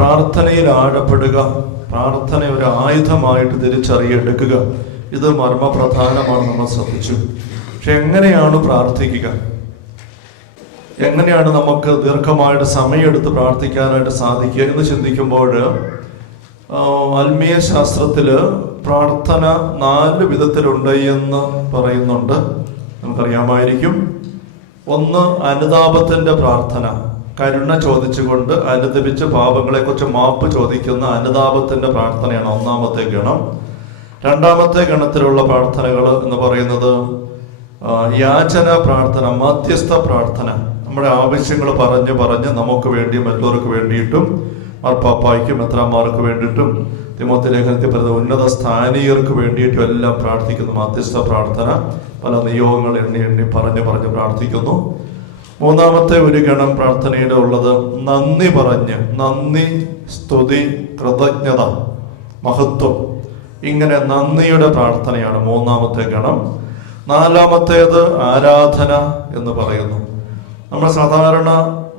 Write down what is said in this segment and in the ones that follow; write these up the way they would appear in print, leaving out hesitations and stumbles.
പ്രാർത്ഥനയിൽ ആഴപ്പെടുക, പ്രാർത്ഥന ഒരു ആയുധമായിട്ട് തിരിച്ചറിയെടുക്കുക, ഇത് മർമ്മപ്രധാനമാണ്. നമ്മൾ ശ്രദ്ധിച്ചു. പക്ഷെ എങ്ങനെയാണ് പ്രാർത്ഥിക്കുക? എങ്ങനെയാണ് നമുക്ക് ദീർഘമായിട്ട് സമയമെടുത്ത് പ്രാർത്ഥിക്കാനായിട്ട് സാധിക്കുക എന്ന് ചിന്തിക്കുമ്പോൾ ആത്മീയ ശാസ്ത്രത്തില് പ്രാർത്ഥന 4 വിധത്തിലുണ്ട് എന്ന് പറയുന്നുണ്ട്. നമുക്കറിയാമായിരിക്കും. ഒന്ന്, അനുതാപത്തിന്റെ പ്രാർത്ഥന. കരുണ ചോദിച്ചുകൊണ്ട് അനുദപിച്ച് പാപങ്ങളെക്കുറിച്ച് മാപ്പ് ചോദിക്കുന്ന അനുതാപത്തിന്റെ പ്രാർത്ഥനയാണ് ഒന്നാമത്തെ ഗണം. രണ്ടാമത്തെ ഗണത്തിലുള്ള പ്രാർത്ഥനകൾ എന്ന് പറയുന്നത് യാചന പ്രാർത്ഥന, മധ്യസ്ഥ പ്രാർത്ഥന. നമ്മുടെ ആവശ്യങ്ങൾ പറഞ്ഞ് നമുക്ക് വേണ്ടിയും എല്ലാവർക്കും വേണ്ടിയിട്ടും, മാർപ്പാപ്പായ്ക്കും മെത്രാന്മാർക്ക് വേണ്ടിയിട്ടും, തിമോത്തി ലേഖനത്തിൽ പറയുന്ന ഉന്നത സ്ഥാനീയർക്ക് വേണ്ടിയിട്ടും എല്ലാം പ്രാർത്ഥിക്കുന്നു. മധ്യസ്ഥ പ്രാർത്ഥന. പല നിയോഗങ്ങൾ എണ്ണി പറഞ്ഞ് പ്രാർത്ഥിക്കുന്നു. മൂന്നാമത്തെ ഒരു ഗണം പ്രാർത്ഥനയുടെ ഉള്ളത് നന്ദി പറഞ്ഞ്, നന്ദി, സ്തുതി, കൃതജ്ഞത, മഹത്വം, ഇങ്ങനെ നന്ദിയുടെ പ്രാർത്ഥനയാണ് മൂന്നാമത്തെ ഗണം. നാലാമത്തേത് ആരാധന എന്ന് പറയുന്നു. നമ്മൾ സാധാരണ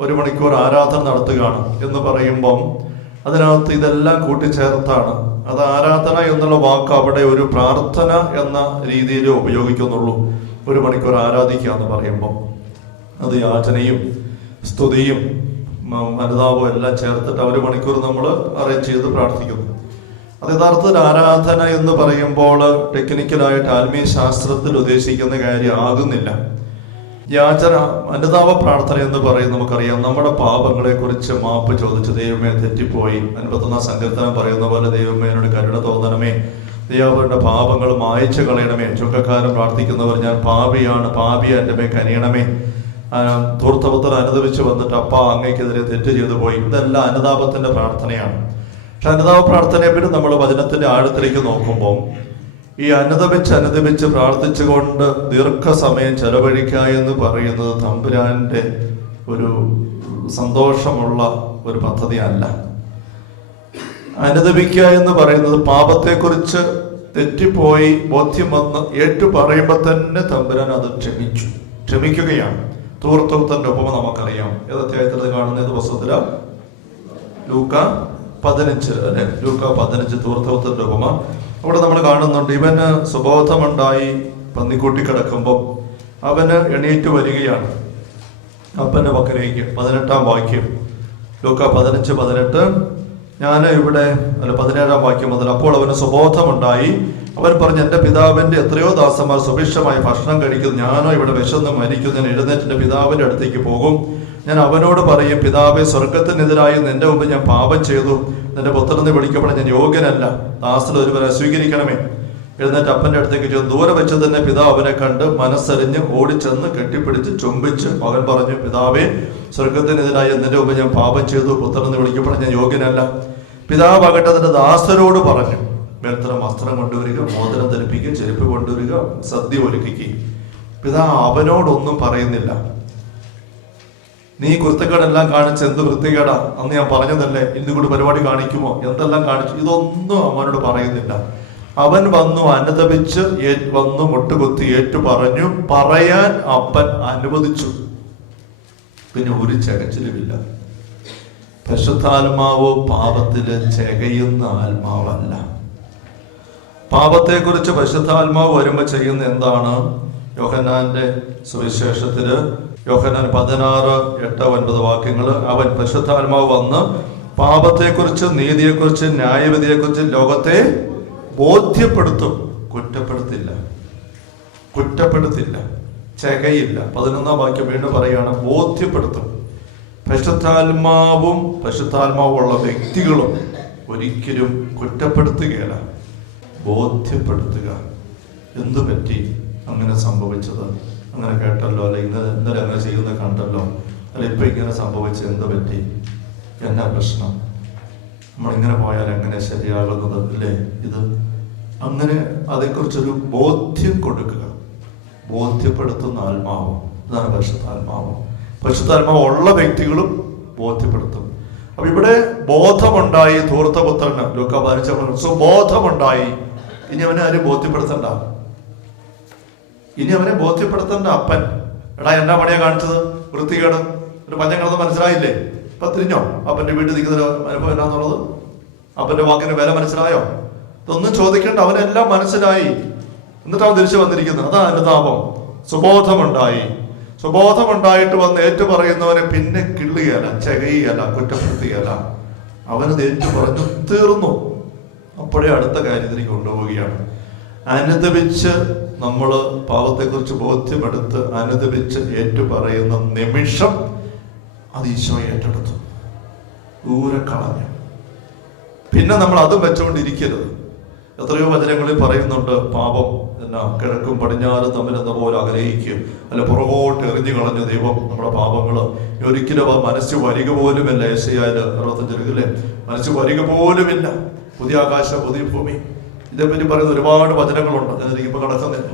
1 മണിക്കൂർ ആരാധന നടത്തുകയാണ് എന്ന് പറയുമ്പം അതിനകത്ത് ഇതെല്ലാം കൂട്ടിച്ചേർത്താണ്. അത് ആരാധന എന്നുള്ള വാക്ക് അവിടെ ഒരു പ്രാർത്ഥന എന്ന രീതിയിൽ ഉപയോഗിക്കുന്നുള്ളൂ. 1 മണിക്കൂർ ആരാധിക്കുക എന്ന് പറയുമ്പം അത് യാചനയും സ്തുതിയും അനുതാപവും എല്ലാം ചേർത്തിട്ട് 1 മണിക്കൂർ നമ്മൾ അറേഞ്ച് ചെയ്ത് പ്രാർത്ഥിക്കുന്നു. അത് യഥാർത്ഥത്തിൽ ആരാധന എന്ന് പറയുമ്പോൾ ടെക്നിക്കലായിട്ട് ആത്മീയ ശാസ്ത്രത്തിൽ ഉദ്ദേശിക്കുന്ന കാര്യം ആകുന്നില്ല. യാചന, അനുതാപ പ്രാർത്ഥന എന്ന് പറയും. നമുക്കറിയാം, നമ്മുടെ പാപങ്ങളെ കുറിച്ച് മാപ്പ് ചോദിച്ച് ദൈവമേ തെറ്റിപ്പോയി, 51 സങ്കീർത്തനം പറയുന്ന പോലെ ദൈവമേ എന്നോട് കരുണ തോന്നണമേ, ദൈവങ്ങളുടെ പാപങ്ങൾ മായച്ചു കളയണമേ. ചുങ്കക്കാരൻ പ്രാർത്ഥിക്കുന്നവർ ഞാൻ പാപിയാണ്, പാപിയെ എൻ്റെ മേൽ കനിയണമേ. ധൂർത്തപുത്രൻ അനുദപിച്ച് വന്നിട്ട് അപ്പാ അങ്ങേക്കെതിരെ തെറ്റ് ചെയ്തു പോയി. ഇതെല്ലാം അനുതാപത്തിന്റെ പ്രാർത്ഥനയാണ്. പക്ഷെ അനുതാപ പ്രാർത്ഥനയെ പറ്റി നമ്മൾ വചനത്തിന്റെ ആഴത്തിലേക്ക് നോക്കുമ്പോൾ ഈ അനുദപിച്ച് പ്രാർത്ഥിച്ചുകൊണ്ട് ദീർഘസമയം ചെലവഴിക്കുക എന്ന് പറയുന്നത് തമ്പുരാന്റെ ഒരു സന്തോഷമുള്ള ഒരു പദ്ധതിയല്ല. അനുദപിക്കുക എന്ന് പറയുന്നത് പാപത്തെക്കുറിച്ച് തെറ്റിപ്പോയി ബോധ്യം വന്ന് ഏറ്റു പറയുമ്പോൾ തന്നെ തമ്പുരാൻ അത് ക്ഷമിക്കുകയാണ്. തൂർത്തന്റെ ഉപമ നമുക്കറിയാം. ഏത് അധ്യായത്തിൽ കാണുന്ന ഏത് പുസ്തകത്തില? ലൂക്ക 15 അല്ലെ? ലൂക്ക 15 തൂർത്തന്റെ ഉപമ. അവിടെ നമ്മൾ കാണുന്നുണ്ട്, ഇവന് സുബോധമുണ്ടായി പന്നിക്കൂട്ടി കിടക്കുമ്പോൾ അവന് എണീറ്റ് വരികയാണ് അപ്പന്റെ പക്കലേക്ക്. 18-ാം വാക്യം, ലൂക്ക 15:18. ഞാൻ ഇവിടെ 17-ാം വാക്യം മുതൽ. അപ്പോൾ അവന് സുബോധമുണ്ടായി, അവൻ പറഞ്ഞു, എൻ്റെ പിതാവിന്റെ എത്രയോ ദാസന്മാർ സുഭിക്ഷമായി ഭക്ഷണം കഴിക്കുന്നു, ഞാനോ ഇവിടെ വിശന്ന് മരിക്കുന്നു. ഞാൻ എഴുന്നേറ്റ് എൻ്റെ പിതാവിന്റെ അടുത്തേക്ക് പോകും. ഞാൻ അവനോട് പറയും, പിതാവേ, സ്വർഗത്തിനെതിരായി നിന്റെ മുമ്പ് ഞാൻ പാപം ചെയ്തു, നിന്റെ പുത്രനെ വിളിക്കപ്പെടാൻ ഞാൻ യോഗ്യനല്ല, ദാസൻ ഒരുവരെ സ്വീകരിക്കണമേ. എഴുന്നേറ്റ് അപ്പന്റെ അടുത്തേക്ക് ചെന്നു. ദൂരെ വെച്ച് തന്നെ പിതാവ് അവനെ കണ്ട് മനസ്സറിഞ്ഞ് ഓടിച്ചെന്ന് കെട്ടിപ്പിടിച്ച് ചുംബിച്ച് മകൻ പറഞ്ഞു, പിതാവേ, സ്വർഗത്തിനെതിരായി നിന്റെ മുമ്പ് ഞാൻ പാപം ചെയ്തു, പുത്രനെ വിളിക്കപ്പെടാൻ ഞാൻ യോഗ്യനല്ല. പിതാവാകട്ടെ തന്റെ ദാസരോട് പറഞ്ഞു, മേൽത്തരം വസ്ത്രം കൊണ്ടുവരിക, മോതിരം ധരിപ്പിക്കുക, ചെരുപ്പ് കൊണ്ടുവരിക, സദ്യ ഒരുക്കുക. പിതാവ് അവനോടൊന്നും പറയുന്നില്ല. നീ കുരുത്തക്കേടെല്ലാം കാണിച്ച് എന്ത് വൃത്തികേടാ, അന്ന് ഞാൻ പറഞ്ഞതല്ലേ, ഇന്നുകൂടി പരിപാടി കാണിക്കുമോ, എന്തെല്ലാം കാണിച്ചു, ഇതൊന്നും അവനോട് പറയുന്നില്ല. അവൻ വന്നു അനുദപിച്ച് വന്നു മുട്ടുകുത്തി ഏറ്റു പറഞ്ഞു. പറയാൻ അപ്പൻ അനുവദിച്ചു. പിന്നെ ഒരു ചകച്ചിലുമില്ല. പരിശുദ്ധാത്മാവ് പാപത്തില് ചകയുന്ന ആത്മാവല്ല. പാപത്തെക്കുറിച്ച് പരിശുദ്ധാത്മാവ് വരുമ്പോൾ ചെയ്യുന്ന എന്താണ്? യോഹന്നാന്റെ സുവിശേഷത്തില് യോഹന്നാൻ 16:8-9 വാക്യങ്ങൾ. അവൻ പരിശുദ്ധാത്മാവ് വന്ന് പാപത്തെക്കുറിച്ച്, നീതിയെക്കുറിച്ച്, ന്യായവിധിയെക്കുറിച്ച് ലോകത്തെ ബോധ്യപ്പെടുത്തും. കുറ്റപ്പെടുത്തില്ല, ചകയില്ല. 11-ാം വാക്യം വീണ്ടും പറയുകയാണ്, ബോധ്യപ്പെടുത്തും. പരിശുദ്ധാത്മാവുള്ള വ്യക്തികളും ഒരിക്കലും കുറ്റപ്പെടുത്തുകയില്ല, ബോധ്യപ്പെടുത്തുക. എന്തു പറ്റി അങ്ങനെ സംഭവിച്ചത്? അങ്ങനെ കേട്ടല്ലോ, അല്ലെ ഇന്നലെ അങ്ങനെ ചെയ്യുന്നത് കണ്ടല്ലോ, അല്ല ഇപ്പൊ ഇങ്ങനെ സംഭവിച്ചത് എന്ത് പറ്റി, എന്നാ പ്രശ്നം, നമ്മളിങ്ങനെ പോയാൽ എങ്ങനെ ശരിയാകുന്നത് അല്ലേ ഇത്? അങ്ങനെ അതേക്കുറിച്ചൊരു ബോധ്യം കൊടുക്കുക. ബോധ്യപ്പെടുത്തുന്ന ആത്മാവ്, ഇതാണ് പരിശുദ്ധാത്മാവ്. പരിശുദ്ധാത്മാവ് ഉള്ള വ്യക്തികളും ബോധ്യപ്പെടുത്തും. അപ്പൊ ഇവിടെ ബോധമുണ്ടായി ധൂർത്തപുത്രന്, ലൂക്ക 15 സുബോധമുണ്ടായി. ഇനി അവനെ ആരും ബോധ്യപ്പെടുത്തണ്ട. അപ്പൻ, എടാ എന്നാ പണിയാ കാണിച്ചത്, വൃത്തികേട്, ഒരു പഞ്ഞങ്ങളൊന്നും മനസ്സിലായില്ലേ, ഇപ്പൊ തിരിഞ്ഞോ? അപ്പന്റെ വീട്ടിൽ നിൽക്കുന്ന അനുഭവം എന്നാന്നുള്ളത്? അപ്പന്റെ വാക്കിന് വില മനസ്സിലായോ? ഇതൊന്നും ചോദിക്കേണ്ട, അവനെല്ലാം മനസ്സിലായി. എന്നിട്ട് അവൻ തിരിച്ചു വന്നിരിക്കുന്നത്. അതാ അനുതാപം. സുബോധമുണ്ടായി. സുബോധമുണ്ടായിട്ട് വന്ന് ഏറ്റു പറയുന്നവനെ പിന്നെ കിള്ളുകയല്ല, ചകയുകയല്ല, കുറ്റപ്പെടുത്തുകയല്ല. അവനത് ഏറ്റു പറഞ്ഞു തീർന്നു. അപ്പോഴേ അടുത്ത കാര്യത്തിലേക്ക് കൊണ്ടുപോവുകയാണ്. അനുദപിച്ച് നമ്മൾ പാപത്തെക്കുറിച്ച് ബോധ്യമെടുത്ത് അനുദപിച്ച് ഏറ്റു പറയുന്ന നിമിഷം അത് ഈശോയെ ഏറ്റെടുത്തു, ദൂരെ കളഞ്ഞു. പിന്നെ നമ്മൾ അതും വെച്ചുകൊണ്ടിരിക്കരുത്. എത്രയോ വചനങ്ങളിൽ പറയുന്നുണ്ട്, പാപം എന്നാ കിഴക്കും പടിഞ്ഞാറും തമ്മിൽ എന്ന പോലെ അകലയിക്കും, അല്ല പുറകോട്ട് എറിഞ്ഞു കളഞ്ഞ ദൈവം നമ്മുടെ പാപങ്ങള് ഒരിക്കലും ആ മനസ്സ് വരിക പോലുമില്ല. യേശയ്യായില് 65 മനസ്സ് വരിക പോലുമില്ല. പുതിയ ആകാശം, പുതിയ ഭൂമി, ഇതേപ്പറ്റി പറയുന്ന ഒരുപാട് വചനങ്ങളുണ്ട്. ഞാനിപ്പോ കടക്കുന്നില്ല.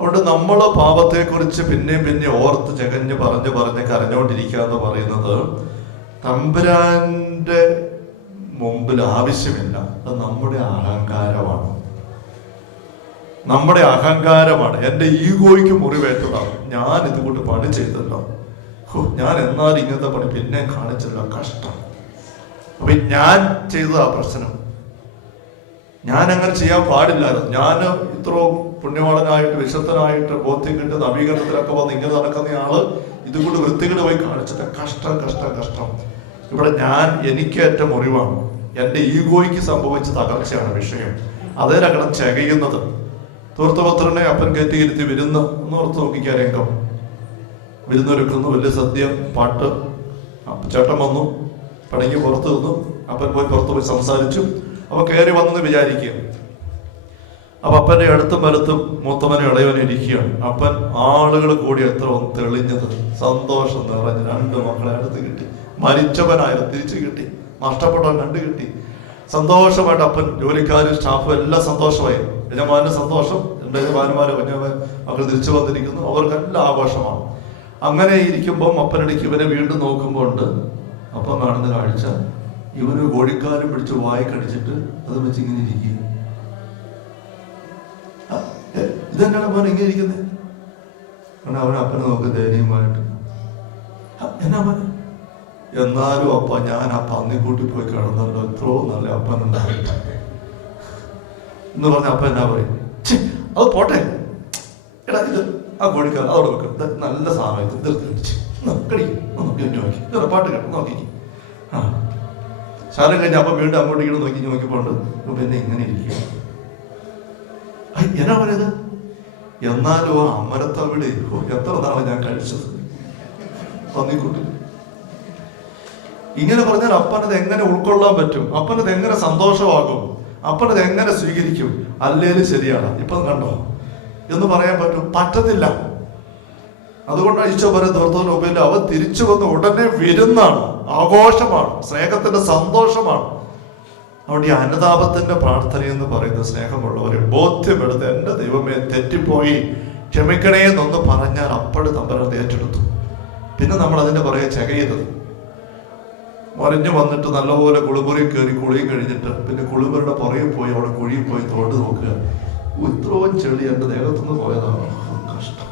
അതുകൊണ്ട് നമ്മൾ പാപത്തെക്കുറിച്ച് പിന്നെയും ഓർത്ത് ചകഞ്ഞ് പറഞ്ഞ് കരഞ്ഞോണ്ടിരിക്കുക എന്ന് പറയുന്നത് തമ്പുരാന്റെ മുമ്പിൽ ആവശ്യമില്ല. അത് നമ്മുടെ അഹങ്കാരമാണ്. നമ്മുടെ അഹങ്കാരമാണ്. എൻ്റെ ഈഗോയ്ക്ക് മുറിവേറ്റതാണ്. ഞാൻ ഇതുകൊണ്ട് പണി ചെയ്തല്ലോ, ഞാൻ എന്നാലും ഇങ്ങനത്തെ പണി പിന്നെ കാണിച്ചല്ലോ, കഷ്ടം. അപ്പൊ ഞാൻ ചെയ്തതാ പ്രശ്നം. ഞാൻ അങ്ങനെ ചെയ്യാൻ പാടില്ലായിരുന്നു. ഞാൻ ഇത്രയും പുണ്യവാളനായിട്ട് വിശുദ്ധനായിട്ട് ബോധ്യം കിട്ടി നവീകരണത്തിലൊക്കെ വന്ന് ഇങ്ങനെ നടക്കുന്ന ആള് ഇതുകൊണ്ട് വൃത്തികേട് പോയി കാണിച്ചിട്ട് കഷ്ടം. ഇവിടെ എനിക്കേറ്റ മുറിവാണ്. എൻ്റെ ഈഗോയ്ക്ക് സംഭവിച്ച തകർച്ചയാണ് വിഷയം. അതേലകണം ചകയുന്നത്. ധൂർത്തപുത്രനെ അപ്പൻ കയറ്റിയിരുത്തി വിരുന്ന് ഒന്ന് ഓർത്ത് നോക്കിക്കാ രംഗം. വിരുന്നൊരുക്കുന്നു, വലിയ സദ്യ, പാട്ട്. ചേട്ടൻ വന്നു, പണിക്ക് പുറത്ത് നിന്നു. അപ്പൻ പുറത്ത് പോയി സംസാരിച്ചു. അപ്പൊ കയറി വന്നെന്ന് വിചാരിക്കുക. അപ്പൊ അപ്പന്റെ അടുത്തും വലത്തും മൂത്തവനെ ഇളയവനെ ഇരിക്കുകയാണ്. അപ്പൻ ആളുകൾ കൂടി എത്ര ഒന്ന് തെളിഞ്ഞത്, സന്തോഷം നിറഞ്ഞ് 2 മക്കളെ അടുത്ത് കിട്ടി. മരിച്ചവനായാലും തിരിച്ചു കിട്ടി, നഷ്ടപ്പെട്ടവൻ 2 കിട്ടി. സന്തോഷമായിട്ട് അപ്പൻ, ജോലിക്കാരും സ്റ്റാഫും എല്ലാം സന്തോഷമായി. യജമാനും സന്തോഷം, 2 യജമാനന്മാരെ മക്കൾ തിരിച്ചു വന്നിരിക്കുന്നു. അവർക്കെല്ലാം ആഘോഷമാണ്. അങ്ങനെ ഇരിക്കുമ്പം അപ്പനടിക്ക് ഇവരെ വീണ്ടും നോക്കുമ്പോൾ ഉണ്ട് അപ്പം കാണുന്ന കാഴ്ച, ഇവന് കോഴിക്കാലും പിടിച്ച് വായി കടിച്ചിട്ട് അത് വെച്ച് ഇങ്ങനെ ഇരിക്കുക. ഇതെന്താണ് മോൻ ഇങ്ങനെ ഇരിക്കുന്നത്? കാരണം അവൻ അപ്പനെ നോക്കി ദയനീയമായിട്ട്. എന്നാ മോനെ? എന്നാലും അപ്പ ഞാൻ ആ പന്നിക്കൂട്ടി പോയി കിടന്നല്ലോ, എത്രയോ നല്ല അപ്പനുണ്ടായിട്ട് എന്ന് പറഞ്ഞ അപ്പ എന്നാ പറയും, അത് പോട്ടെ, എടാ ഇത് ആ കോഴിക്കാൽ അതോടെ വെക്കും, നല്ല സാധനം, ഇത് തീർത്തിടിച്ച് നോക്കി പാട്ട് കേട്ടോ നോക്കി. ആ ശാലം കഴിഞ്ഞ അപ്പം വീണ്ടും അങ്ങോട്ട് ഇങ്ങനെ നോക്കിപ്പോണ്ട് പിന്നെ ഇങ്ങനെ ഇരിക്കുക. എന്നാ പറയുന്നത്? എന്നാലും ആ അമരത്തവിടെ എത്ര നാളെ ഞാൻ കഴിച്ചത് പന്നിക്കൂട്ടി. ഇങ്ങനെ പറഞ്ഞാൽ അപ്പനത് എങ്ങനെ ഉൾക്കൊള്ളാൻ പറ്റും? അപ്പനത് എങ്ങനെ സന്തോഷമാകും? അപ്പനത് എങ്ങനെ സ്വീകരിക്കും? അല്ലേലും ശരിയാണ്, ഇപ്പം കണ്ടോ എന്ന് പറയാൻ പറ്റും? പറ്റത്തില്ല. അതുകൊണ്ട് ഈശോ പറയുന്ന അവൻ തിരിച്ചു വന്ന് ഉടനെ വിരുന്നാണ്, ആഘോഷമാണ്, സ്നേഹത്തിന്റെ സന്തോഷമാണ്. അതുകൊണ്ട് ഈ അനുതാപത്തിന്റെ പ്രാർത്ഥന എന്ന് പറയുന്ന സ്നേഹമുള്ളവരെ ബോധ്യമെടുത്ത്, എൻ്റെ ദൈവമേ തെറ്റിപ്പോയി ക്ഷമിക്കണേ എന്നൊന്ന് പറഞ്ഞാൽ അപ്പോഴും തമ്പുരാൻ ഏറ്റെടുത്തു. പിന്നെ നമ്മൾ അതിന്റെ പുറകെ ചകയരുത്. മറിഞ്ഞു വന്നിട്ട് നല്ലപോലെ കുളിമുറി കയറി കുളിയും കഴിഞ്ഞിട്ട് പിന്നെ കുളിമുറിയുടെ പുറകെ പോയി അവിടെ കുഴിയിൽ പോയി തോണ്ട് നോക്കുക, ഇത്രയും ചെളി എൻ്റെ ദേഹത്തുനിന്ന് പോയതാണ്, കഷ്ടം.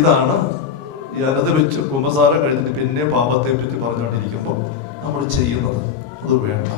ഇതാണ് ഈ അനുദപിച്ച് കുമ്പസാരം കഴിഞ്ഞിട്ട് പിന്നെ പാപത്തെ പറ്റി പറഞ്ഞുകൊണ്ടിരിക്കുമ്പോൾ നമ്മൾ ചെയ്യുന്നത്. അത് വേണ്ട.